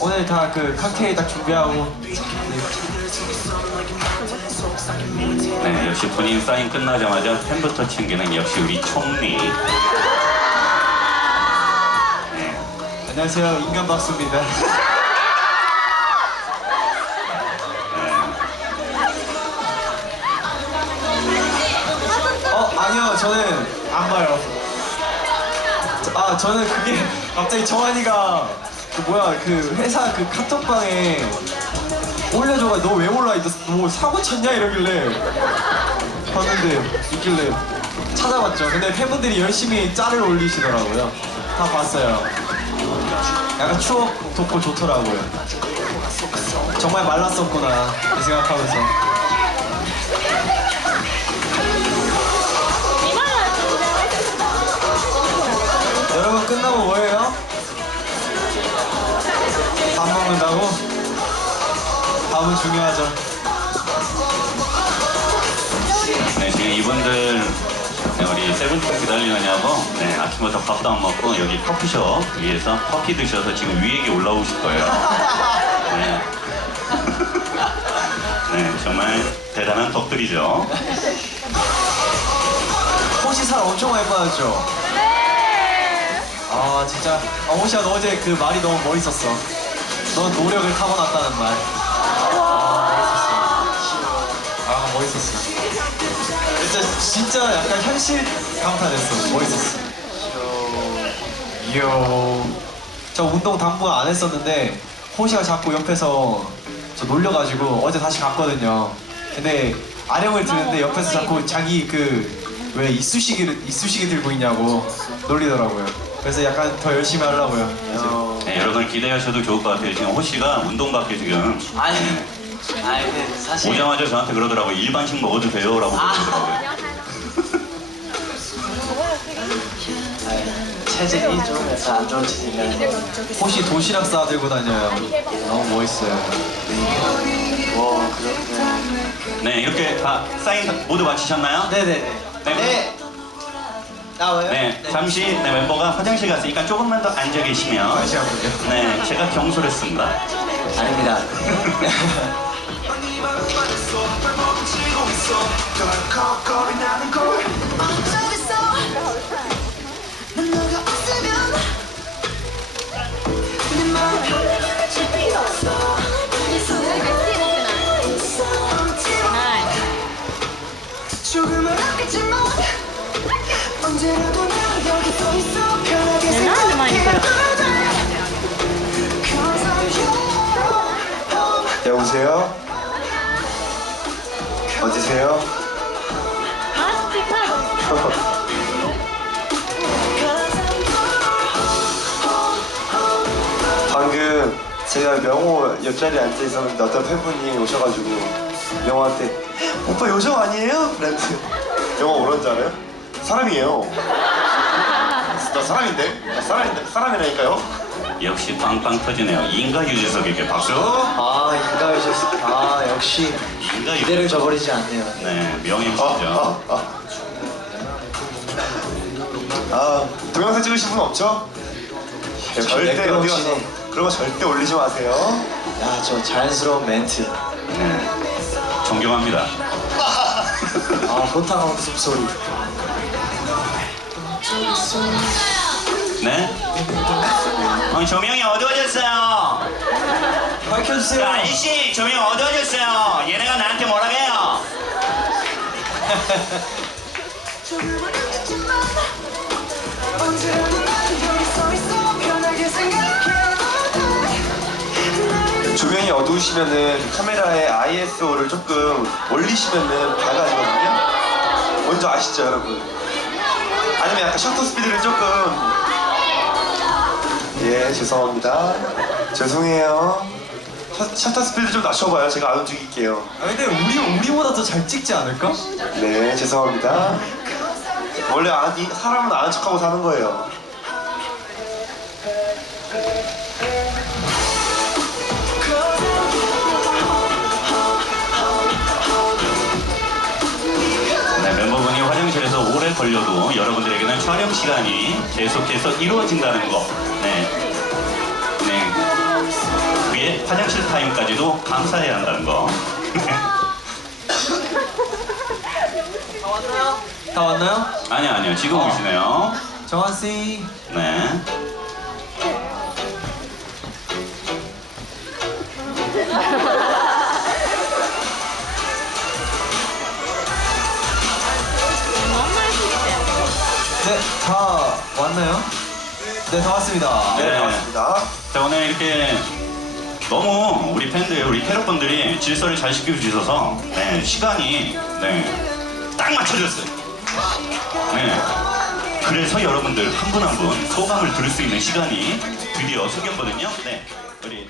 오늘 다 그 칵테일 딱 준비하고 네, 역시 본인 사인 끝나자마자 펜부터 챙기는 역시 우리 총리. 네, 안녕하세요 인간 박수입니다. 어 아니요 저는 안 봐요. 저- 아 저는 그게 갑자기 정한이가 그 뭐야 그 회사 그 카톡방에 올려줘가 너왜 올라 너뭐 사고 쳤냐 이러길래 봤는데 있길래 찾아봤죠. 근데 팬분들이 열심히 짤을 올리시더라고요. 다 봤어요. 약간 추억 돋고 좋더라고요. 정말 말랐었구나 이 생각하면서. 밥은 중요하죠. 네, 지금 이분들 네, 우리 세븐틴 기다리느냐고 네, 아침부터 밥도 안 먹고 여기 커피숍 위에서 커피 드셔서 지금 위에게 올라오실 거예요. 네. 네, 정말 대단한 덕들이죠. 호시 살 엄청 많이 빠졌죠? 아 진짜 아, 호시야 너 어제 그 말이 너무 멋있었어 넌 노력을 타고났다는 말 아 멋있었어. 진짜 진짜 약간 현실 감탄했어. 멋있었어. 이요 저 운동 당분간 안 했었는데 호시가 자꾸 옆에서 저 놀려가지고 어제 다시 갔거든요. 근데 아령을 드는데 옆에서 자꾸 자기 그 왜 이쑤시개를 이쑤시개 들고 있냐고 놀리더라고요. 그래서 약간 더 열심히 하려고요. 네, 여러분 기대하셔도 좋을 것 같아요. 지금 호씨가 운동밖에 지금. 아니, 아니 근데 사실 오자마자 저한테 그러더라고요. 일반식 먹어도 돼요? 라고 그러더라고요. 아니, 체질이 좀 약간 안 좋아지니까 호시 도시락 싸들고 다녀요 너무 멋있어요 뭐 그렇게 네, 이렇게 다 사인 모두 마치셨나요? 네네네 네. 네 나와요? 네, 잠시 네, 멤버가 화장실 갔으니까 조금만 더 앉아 계시면 잠시만요 네, 제가 경솔했습니다. 아닙니다 조금은 아깝지만 언제라도 난 여기 서 있어. 편하게 생각해. 여보세요? 어디세요? 방금 제가 명호 옆자리에 앉아 있었는데 어떤 팬분이 오셔가지고 명호한테 오빠 요정 아니에요? 그랬는데 명호 뭐라는 줄 알아요? 사람이에요 나 사람인데? 나 사람인데? 사람이라니까요? 역시 빵빵 터지네요. 인가 유재석에게 박수. 아 인가해줬어 아 역시 인가 기대를 유재석. 저버리지 않네요 네, 명예시죠. 아, 아, 아. 아 동영상 찍으신 분 없죠? 역시 절대 어디 가서 매끄러우시네 그런 거 절대 올리지 마세요 야저 자연스러운 멘트 네, 존경합니다. 아 호탕한 웃음소리 네? 어, 조명이 어두워졌어요. 밝혀주세요 야, 아저씨, 조명이 어두워졌어요. 얘네가 나한테 뭐라 해요? 조금은 아깝지만 언제라도 난 여기 서 있어 편하게 생각해도 돼 조명이 어두우시면은 카메라의 ISO를 조금 올리시면은 밝아지거든요. 뭔지 아시죠, 여러분? 아니면 약간 셔터 스피드를 조금 예, 죄송합니다. 죄송해요. 셔, 셔터 스피드 좀 낮춰봐요. 제가 안 움직일게요. 아 근데 우리 우리보다 더 잘 찍지 않을까? 네, 죄송합니다. 원래 안, 이, 사람은 아는 척하고 사는 거예요. 네, 멤버분이 화장실에서 오래 걸려도 여러분들에게는 촬영 시간이 계속해서 이루어진다는 거. 네. 네. 화장실 타임까지도 감사해야 한다는 거. 다 왔나요? 아니요, 아니요. 지금 어. 오시네요. 정한 씨. 네. 네, 다 왔나요? 네, 다 왔습니다. 네, 네. 반갑습니다. 자, 오늘 이렇게 너무 우리 팬들, 우리 캐럿분들이 질서를 잘 지켜주셔서 네, 시간이 네, 딱 맞춰졌어요. 네. 그래서 여러분들 한 분 한 분 소감을 들을 수 있는 시간이 드디어 생겼거든요. 네. 우리